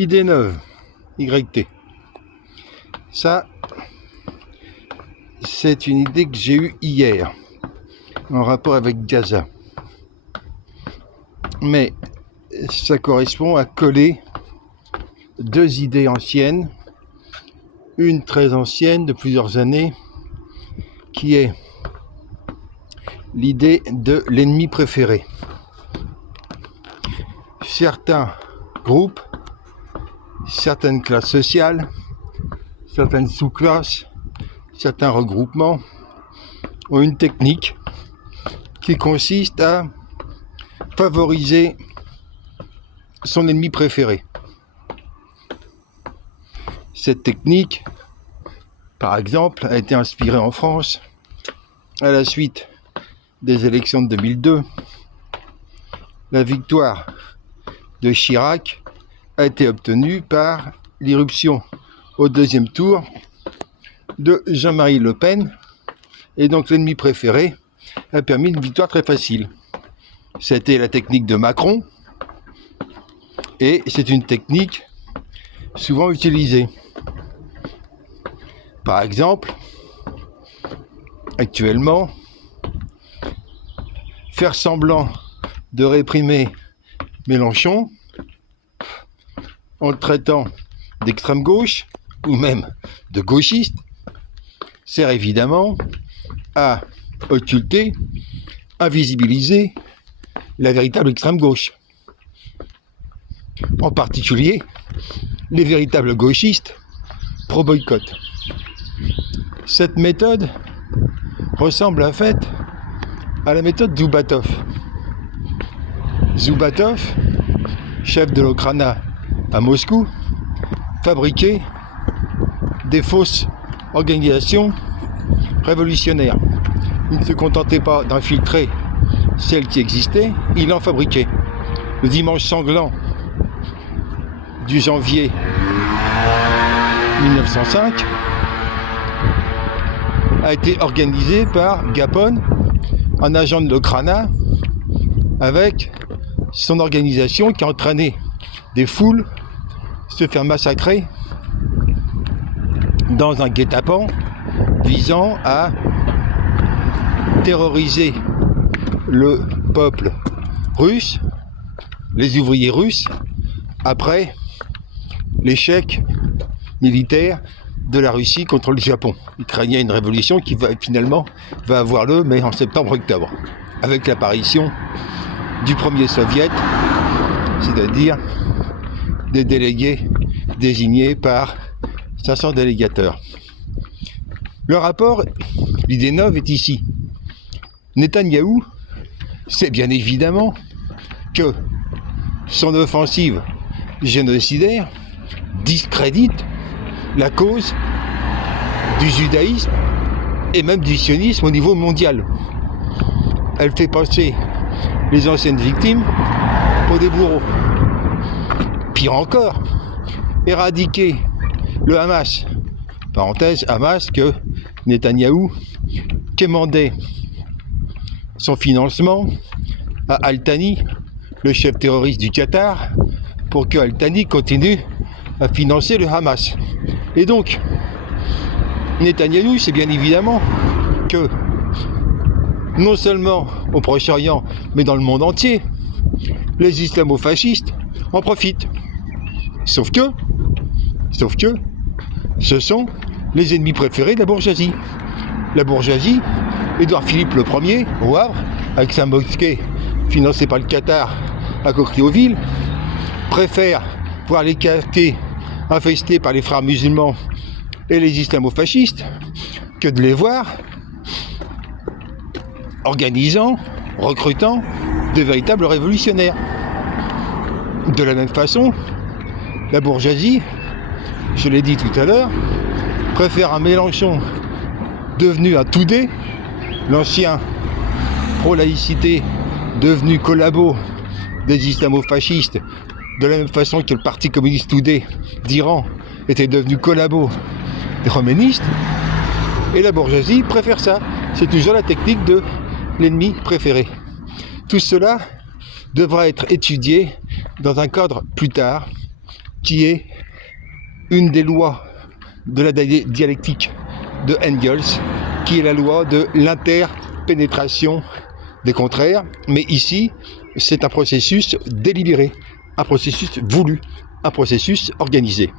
Idée neuve, YT. Ça, c'est une idée que j'ai eue hier, en rapport avec Gaza. Mais ça correspond à coller deux idées anciennes, une très ancienne de plusieurs années, qui est l'idée de l'ennemi préféré. Certains groupes, certaines classes sociales, certaines sous-classes, certains regroupements ont une technique qui consiste à favoriser son ennemi préféré. Cette technique, par exemple, a été inspirée en France à la suite des élections de 2002. La victoire de Chirac a été obtenue par l'irruption au deuxième tour de Jean-Marie Le Pen, et donc l'ennemi préféré a permis une victoire très facile. C'était la technique de Macron, et c'est une technique souvent utilisée. Par exemple, actuellement, faire semblant de réprimer Mélenchon en le traitant d'extrême gauche ou même de gauchiste sert évidemment à occulter, invisibiliser la véritable extrême gauche. En particulier, les véritables gauchistes pro-boycott. Cette méthode ressemble en fait à la méthode Zoubatov. Zoubatov, chef de l'Okhrana à Moscou, fabriquait des fausses organisations révolutionnaires. Il ne se contentait pas d'infiltrer celles qui existaient, il en fabriquait. Le dimanche sanglant du janvier 1905 a été organisé par Gapon, un agent de l'Okhrana, avec son organisation qui a entraîné des foules se faire massacrer dans un guet-apens visant à terroriser le peuple russe, les ouvriers russes, après l'échec militaire de la Russie contre le Japon. Il craignait une révolution qui finalement va avoir lieu, mais en septembre-octobre, avec l'apparition du premier soviet, c'est-à-dire des délégués désignés par 500 délégateurs. Le rapport, l'idée neuve est ici. Netanyahou sait bien évidemment que son offensive génocidaire discrédite la cause du judaïsme et même du sionisme au niveau mondial. Elle fait passer les anciennes victimes pour des bourreaux. Pire encore, éradiquer le Hamas, parenthèse Hamas que Netanyahou quémandait son financement à Al-Thani, le chef terroriste du Qatar, pour que Al-Thani continue à financer le Hamas. Et donc, Netanyahou sait bien évidemment que non seulement au Proche-Orient, mais dans le monde entier, les islamo-fascistes en profitent. Sauf que, ce sont les ennemis préférés de la bourgeoisie. La bourgeoisie, Édouard Philippe Ier, au Havre, avec sa mosquée financée par le Qatar à Coquilloville, préfère voir les quartiers infestés par les frères musulmans et les islamo-fascistes que de les voir organisant, recrutant de véritables révolutionnaires. De la même façon, la bourgeoisie, je l'ai dit tout à l'heure, préfère un Mélenchon devenu un Toudé, l'ancien pro-laïcité devenu collabo des islamo-fascistes, de la même façon que le Parti communiste Toudé d'Iran était devenu collabo des khoménistes, et la bourgeoisie préfère ça. C'est toujours la technique de l'ennemi préféré. Tout cela devra être étudié dans un cadre plus tard qui est une des lois de la dialectique de Engels, qui est la loi de l'interpénétration des contraires. Mais ici, c'est un processus délibéré, un processus voulu, un processus organisé.